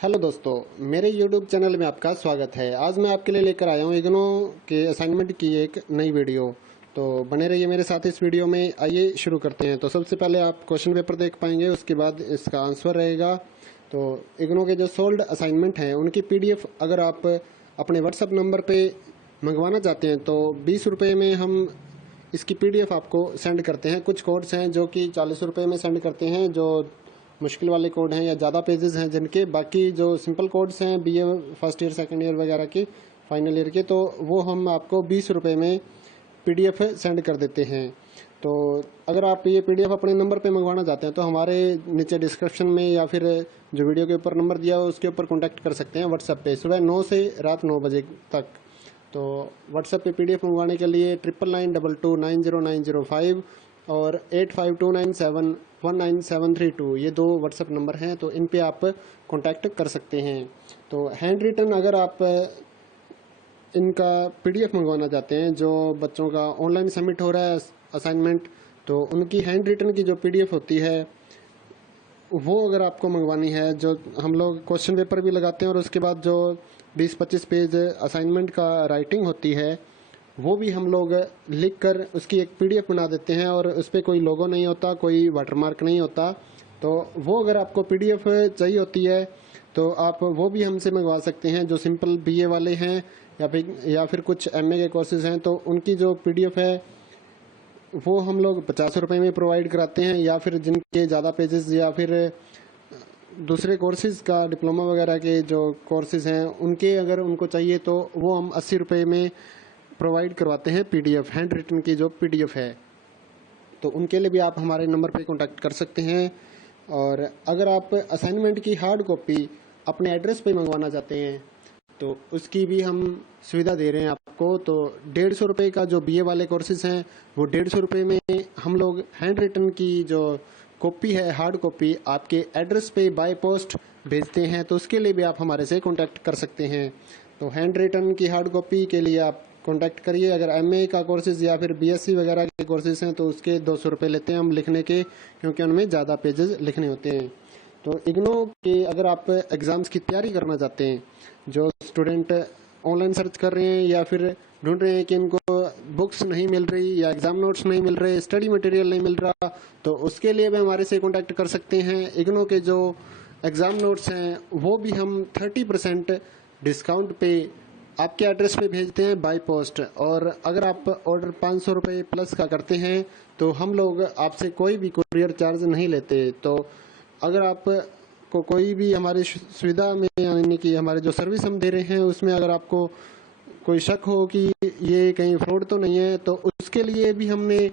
Hello दोस्तों, मेरे YouTube channel में आपका स्वागत है। आज मैं आपके लिए लेकर आया हूँ इग्नो के असाइनमेंट की एक नई वीडियो। तो बने रहिए मेरे साथ इस वीडियो में। आइए शुरू करते हैं। तो सबसे पहले आप क्वेश्चन पेपर देख पाएंगे, उसके बाद इसका आंसर रहेगा। तो इग्नो के जो सोल्ड असाइनमेंट हैं उनकी PDF अगर आप अपने व्हाट्सअप नंबर पर मंगवाना चाहते हैं तो 20 रुपये में हम इसकी PDF आपको सेंड करते हैं। कुछ कोड्स हैं जो कि 40 रुपये में सेंड करते हैं, जो मुश्किल वाले कोड हैं या ज़्यादा पेजेस हैं जिनके। बाकी जो सिंपल कोड्स हैं BA first year second year वगैरह के, फाइनल ईयर के, तो वो हम आपको 20 रुपये में PDF सेंड कर देते हैं। तो अगर आप ये PDF अपने नंबर पे मंगवाना चाहते हैं तो हमारे नीचे डिस्क्रिप्शन में या फिर जो वीडियो के ऊपर नंबर दिया हो उसके ऊपर कॉन्टैक्ट कर सकते हैं व्हाट्सएप पे, सुबह 9 से रात 9 बजे तक। तो व्हाट्सएप पे PDF मंगवाने के लिए 9922290905 और 8529719732 ये दो व्हाट्सएप नंबर हैं। तो इन पे आप कांटेक्ट कर सकते हैं। तो हैंड रिटन अगर आप इनका PDF मंगवाना चाहते हैं, जो बच्चों का ऑनलाइन सबमिट हो रहा है असाइनमेंट, तो उनकी हैंड रिटन की जो PDF होती है वो अगर आपको मंगवानी है, जो हम लोग क्वेश्चन पेपर भी लगाते हैं और उसके बाद जो 20-25 पेज असाइनमेंट का राइटिंग होती है वो भी हम लोग लिख कर उसकी एक PDF बना देते हैं और उस पर कोई लोगो नहीं होता, कोई वाटरमार्क नहीं होता। तो वो अगर आपको PDF चाहिए होती है तो आप वो भी हमसे मंगवा सकते हैं। जो सिंपल BA वाले हैं या फिर कुछ MA के कोर्सेज हैं तो उनकी जो PDF है वो हम लोग 50 रुपये में प्रोवाइड कराते हैं। या फिर जिनके ज़्यादा पेजेस या फिर दूसरे कोर्सेज का डिप्लोमा वगैरह के जो कोर्सेज हैं उनके अगर उनको चाहिए तो वो हम 80 रुपये में प्रोवाइड करवाते हैं PDF, हैंड रिटन की जो PDF है। तो उनके लिए भी आप हमारे नंबर पे कांटेक्ट कर सकते हैं। और अगर आप असाइनमेंट की हार्ड कॉपी अपने एड्रेस पे मंगवाना चाहते हैं तो उसकी भी हम सुविधा दे रहे हैं आपको। तो 150 रुपये का जो BA वाले कोर्सेज हैं वो 150 रुपये में हम लोग हैंड रिटन की जो कॉपी है, हार्ड कॉपी, आपके एड्रेस पे बाय पोस्ट भेजते हैं। तो उसके लिए भी आप हमारे से कांटेक्ट कर सकते हैं। तो हैंड रिटन की हार्ड कॉपी के लिए आप कांटेक्ट करिए। अगर MA का कोर्सेज या फिर BSc वगैरह के कोर्सेज हैं तो उसके 200 रुपये लेते हैं हम लिखने के, क्योंकि उनमें ज़्यादा पेजेस लिखने होते हैं। तो इग्नो के अगर आप एग्ज़ाम्स की तैयारी करना चाहते हैं, जो स्टूडेंट ऑनलाइन सर्च कर रहे हैं या फिर ढूंढ रहे हैं कि इनको बुक्स नहीं मिल रही या एग्ज़ाम नोट्स नहीं मिल रहे, स्टडी मटेरियल नहीं मिल रहा, तो उसके लिए भी हमारे से कांटेक्ट कर सकते हैं। इग्नो के जो एग्ज़ाम नोट्स हैं वो भी हम 30% डिस्काउंट पे आपके एड्रेस पे भेजते हैं बाय पोस्ट। और अगर आप ऑर्डर 500 रुपये प्लस का करते हैं तो हम लोग आपसे कोई भी कुरियर चार्ज नहीं लेते। तो अगर आप को कोई भी हमारी सुविधा में, यानी कि हमारे जो सर्विस हम दे रहे हैं उसमें अगर आपको कोई शक हो कि ये कहीं फ्रॉड तो नहीं है, तो उसके लिए भी हमने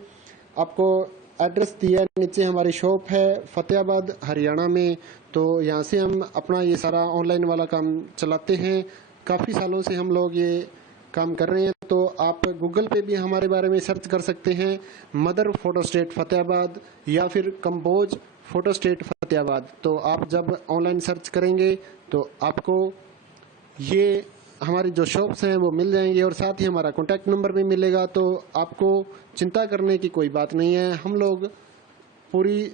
आपको एड्रेस दिया। नीचे हमारी शॉप है फतेहाबाद हरियाणा में। तो यहाँ से हम अपना ये सारा ऑनलाइन वाला काम चलाते हैं। काफ़ी सालों से हम लोग ये काम कर रहे हैं। तो आप गूगल पे भी हमारे बारे में सर्च कर सकते हैं, मदर फोटोस्टेट फतेहाबाद या फिर कंपोज फोटोस्टेट फतेहाबाद। तो आप जब ऑनलाइन सर्च करेंगे तो आपको ये हमारी जो शॉप्स हैं वो मिल जाएंगी और साथ ही हमारा कॉन्टैक्ट नंबर भी मिलेगा। तो आपको चिंता करने की कोई बात नहीं है। हम लोग पूरी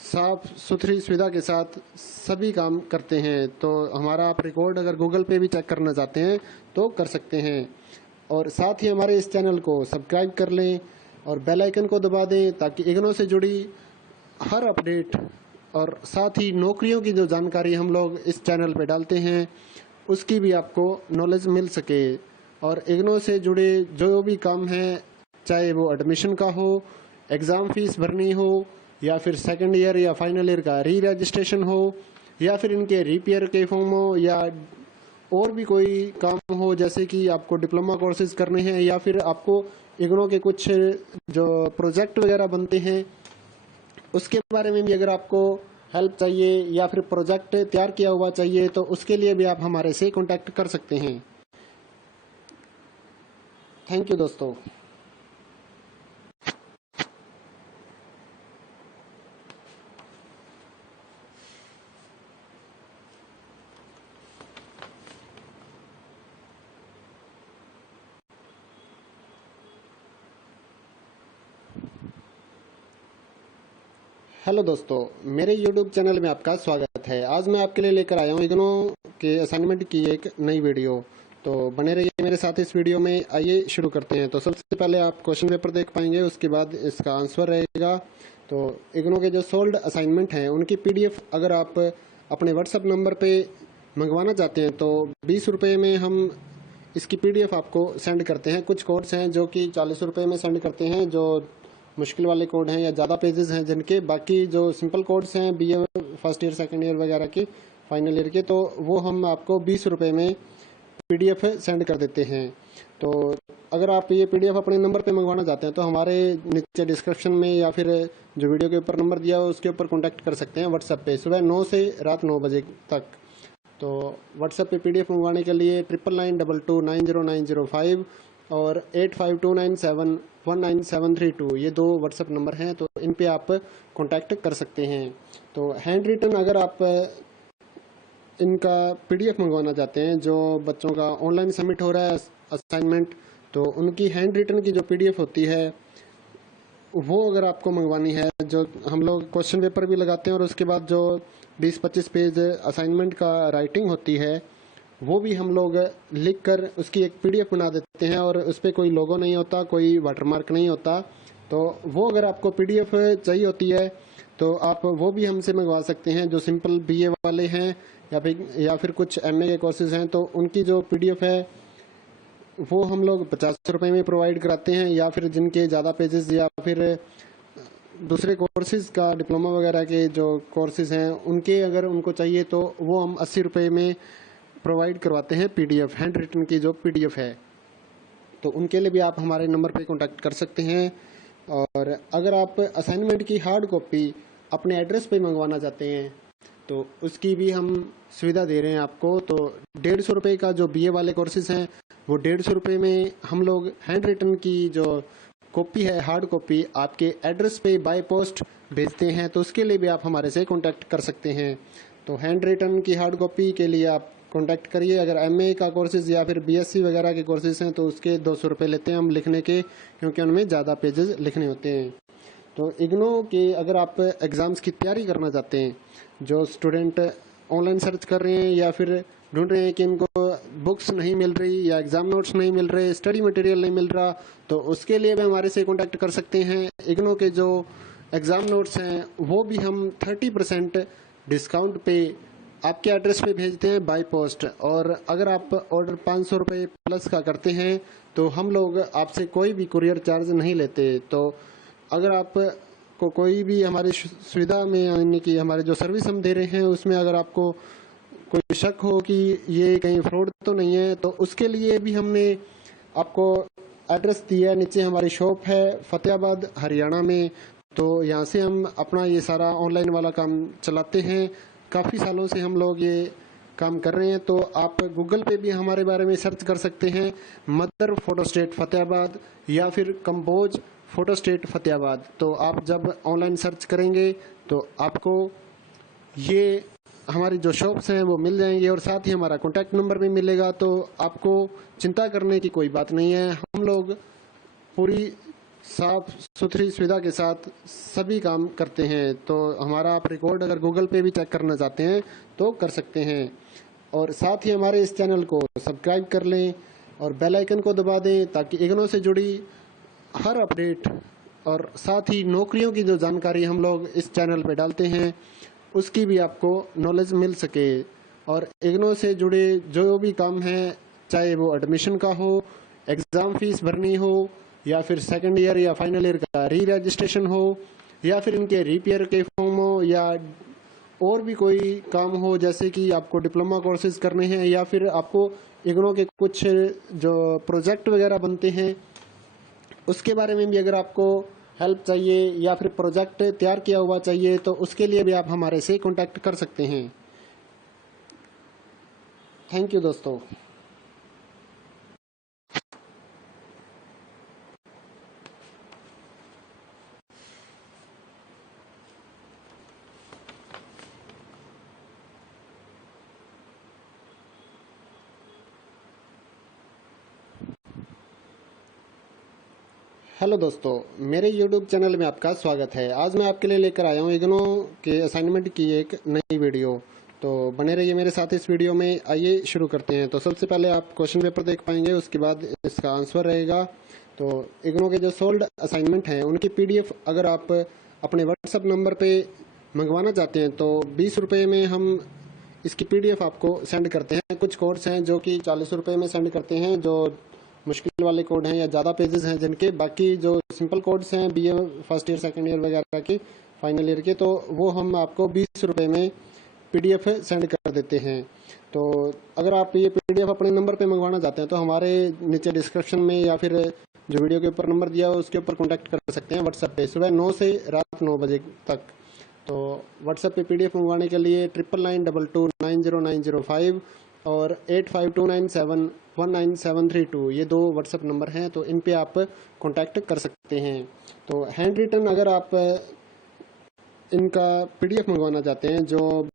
साफ सुथरी सुविधा के साथ सभी काम करते हैं। तो हमारा आप रिकॉर्ड अगर गूगल पे भी चेक करना चाहते हैं तो कर सकते हैं। और साथ ही हमारे इस चैनल को सब्सक्राइब कर लें और बेल आइकन को दबा दें ताकि इग्नो से जुड़ी हर अपडेट और साथ ही नौकरियों की जो जानकारी हम लोग इस चैनल पे डालते हैं उसकी भी आपको नॉलेज मिल सके। और इग्नो से जुड़े जो भी काम है, चाहे वो एडमिशन का हो, एग्ज़ाम फीस भरनी हो, या फिर सेकंड ईयर या फाइनल ईयर का री रजिस्ट्रेशन हो, या फिर इनके रिपेयर के फॉर्म हो, या और भी कोई काम हो, जैसे कि आपको डिप्लोमा कोर्सेज करने हैं या फिर आपको इग्नो के कुछ जो प्रोजेक्ट वगैरह बनते हैं उसके बारे में भी अगर आपको हेल्प चाहिए या फिर प्रोजेक्ट तैयार किया हुआ चाहिए तो उसके लिए भी आप हमारे से कांटेक्ट कर सकते हैं। थैंक यू दोस्तों। हेलो दोस्तों, मेरे YouTube चैनल में आपका स्वागत है। आज मैं आपके लिए लेकर आया हूँ इग्नो के असाइनमेंट की एक नई वीडियो। तो बने रहिए मेरे साथ इस वीडियो में। आइए शुरू करते हैं। तो सबसे पहले आप क्वेश्चन पेपर देख पाएंगे, उसके बाद इसका आंसर रहेगा। तो इग्नो के जो सोल्ड असाइनमेंट हैं उनकी PDF अगर आप अपने व्हाट्सअप नंबर पे मंगवाना चाहते हैं तो 20 रुपये में हम इसकी PDF आपको सेंड करते हैं। कुछ कोड्स हैं जो कि 40 रुपये में सेंड करते हैं, जो मुश्किल वाले कोड हैं या ज़्यादा पेजेस हैं जिनके। बाकी जो सिंपल कोड्स हैं BA first year second year वगैरह के, फाइनल ईयर के, तो वो हम आपको 20 रुपये में PDF सेंड कर देते हैं। तो अगर आप ये PDF अपने नंबर पे मंगवाना चाहते हैं तो हमारे नीचे डिस्क्रिप्शन में या फिर जो वीडियो के ऊपर नंबर दिया हो उसके ऊपर कॉन्टैक्ट कर सकते हैं व्हाट्सएप पे, सुबह 9 से रात 9 बजे तक। तो व्हाट्सएप पे PDF मंगवाने के लिए 9992290905 और 8529719732 ये दो व्हाट्सएप नंबर हैं। तो इन पे आप कांटेक्ट कर सकते हैं। तो हैंड रिटन अगर आप इनका PDF मंगवाना चाहते हैं, जो बच्चों का ऑनलाइन सबमिट हो रहा है असाइनमेंट, तो उनकी हैंड रिटन की जो PDF होती है वो अगर आपको मंगवानी है, जो हम लोग क्वेश्चन पेपर भी लगाते हैं और उसके बाद जो 20-25 पेज असाइनमेंट का राइटिंग होती है वो भी हम लोग लिख कर उसकी एक PDF बना देते हैं और उस पर कोई लोगो नहीं होता, कोई वाटरमार्क नहीं होता। तो वो अगर आपको PDF चाहिए होती है तो आप वो भी हमसे मंगवा सकते हैं। जो सिंपल BA वाले हैं या फिर कुछ MA के कोर्सेज हैं तो उनकी जो PDF है वो हम लोग 50 रुपये में प्रोवाइड कराते हैं। या फिर जिनके ज़्यादा पेजेस या फिर दूसरे कोर्सेज का डिप्लोमा वगैरह के जो कोर्सेज हैं उनके अगर उनको चाहिए तो वो हम 80 रुपये में प्रोवाइड करवाते हैं PDF, हैंड रिटन की जो PDF है। तो उनके लिए भी आप हमारे नंबर पे कांटेक्ट कर सकते हैं। और अगर आप असाइनमेंट की हार्ड कॉपी अपने एड्रेस पे मंगवाना चाहते हैं तो उसकी भी हम सुविधा दे रहे हैं आपको। तो 150 रुपये का जो BA वाले कोर्सेज हैं वो 150 रुपये में हम लोग हैंड रिटन की जो कॉपी है, हार्ड कॉपी, आपके एड्रेस पे बाय पोस्ट भेजते हैं। तो उसके लिए भी आप हमारे से कांटेक्ट कर सकते हैं। तो हैंड रिटन की हार्ड कॉपी के लिए आप कांटेक्ट करिए। अगर MA का कोर्सेज या फिर BSc वगैरह के कोर्सेज हैं तो उसके 200 रुपये लेते हैं हम लिखने के, क्योंकि उनमें ज़्यादा पेजेस लिखने होते हैं। तो इग्नो के अगर आप एग्ज़ाम्स की तैयारी करना चाहते हैं, जो स्टूडेंट ऑनलाइन सर्च कर रहे हैं या फिर ढूंढ रहे हैं कि इनको बुक्स नहीं मिल रही या एग्ज़ाम नोट्स नहीं मिल रहे, स्टडी मटेरियल नहीं मिल रहा, तो उसके लिए भी हमारे से कांटेक्ट कर सकते हैं। इग्नो के जो एग्ज़ाम नोट्स हैं वो भी हम 30% डिस्काउंट पे आपके एड्रेस पे भेजते हैं बाय पोस्ट। और अगर आप ऑर्डर 500 रुपये प्लस का करते हैं तो हम लोग आपसे कोई भी कुरियर चार्ज नहीं लेते। तो अगर आप को कोई भी हमारी सुविधा में, यानी कि हमारे जो सर्विस हम दे रहे हैं उसमें अगर आपको कोई शक हो कि ये कहीं फ्रॉड तो नहीं है, तो उसके लिए भी हमने आपको एड्रेस दिया है। नीचे हमारी शॉप है फतेहाबाद हरियाणा में। तो यहाँ से हम अपना ये सारा ऑनलाइन वाला काम चलाते हैं। काफ़ी सालों से हम लोग ये काम कर रहे हैं। तो आप गूगल पे भी हमारे बारे में सर्च कर सकते हैं, मदर फोटोस्टेट फतेहाबाद या फिर कंपोज फोटोस्टेट फतेहाबाद। तो आप जब ऑनलाइन सर्च करेंगे तो आपको ये हमारी जो शॉप्स हैं वो मिल जाएंगे और साथ ही हमारा कॉन्टैक्ट नंबर भी मिलेगा। तो आपको चिंता करने की कोई बात नहीं है। हम लोग पूरी साफ सुथरी सुविधा के साथ सभी काम करते हैं। तो हमारा आप रिकॉर्ड अगर गूगल पे भी चेक करना चाहते हैं तो कर सकते हैं। और साथ ही हमारे इस चैनल को सब्सक्राइब कर लें और बेल आइकन को दबा दें ताकि इग्नो से जुड़ी हर अपडेट और साथ ही नौकरियों की जो जानकारी हम लोग इस चैनल पे डालते हैं उसकी भी आपको नॉलेज मिल सके। और इग्नो से जुड़े जो भी काम है, चाहे वो एडमिशन का हो, एग्ज़ाम फीस भरनी हो, या फिर सेकंड ईयर या फाइनल ईयर का री रजिस्ट्रेशन हो, या फिर इनके रिपेयर के फॉर्म हो, या और भी कोई काम हो, जैसे कि आपको डिप्लोमा कोर्सेज करने हैं या फिर आपको इग्नो के कुछ जो प्रोजेक्ट वगैरह बनते हैं उसके बारे में भी अगर आपको हेल्प चाहिए या फिर प्रोजेक्ट तैयार किया हुआ चाहिए तो उसके लिए भी आप हमारे से कांटेक्ट कर सकते हैं। थैंक यू दोस्तों। हेलो दोस्तों, मेरे YouTube चैनल में आपका स्वागत है। आज मैं आपके लिए लेकर आया हूँ इग्नो के असाइनमेंट की एक नई वीडियो। तो बने रहिए मेरे साथ इस वीडियो में। आइए शुरू करते हैं। तो सबसे पहले आप क्वेश्चन पेपर देख पाएंगे, उसके बाद इसका आंसर रहेगा। तो इग्नो के जो सोल्ड असाइनमेंट हैं उनकी PDF अगर आप अपने व्हाट्सएप नंबर पे मंगवाना चाहते हैं तो 20 रुपये में हम इसकी PDF आपको सेंड करते हैं। कुछ कोड्स हैं जो कि 40 रुपये में सेंड करते हैं, जो मुश्किल वाले कोड हैं या ज़्यादा पेजेस हैं जिनके। बाकी जो सिंपल कोड्स हैं BA first year second year वगैरह के, फाइनल ईयर के, तो वो हम आपको 20 रुपये में PDF सेंड कर देते हैं। तो अगर आप ये PDF अपने नंबर पे मंगवाना चाहते हैं तो हमारे नीचे डिस्क्रिप्शन में या फिर जो वीडियो के ऊपर नंबर दिया है उसके ऊपर कॉन्टैक्ट कर सकते हैं व्हाट्सएप पे, सुबह 9 से रात 9 बजे तक। तो व्हाट्सएप पे PDF मंगवाने के लिए 9992290905 और 8529719732 ये दो व्हाट्सएप नंबर हैं। तो इन पे आप कांटेक्ट कर सकते हैं। तो हैंड रिटन अगर आप इनका PDF मंगवाना चाहते हैं, जो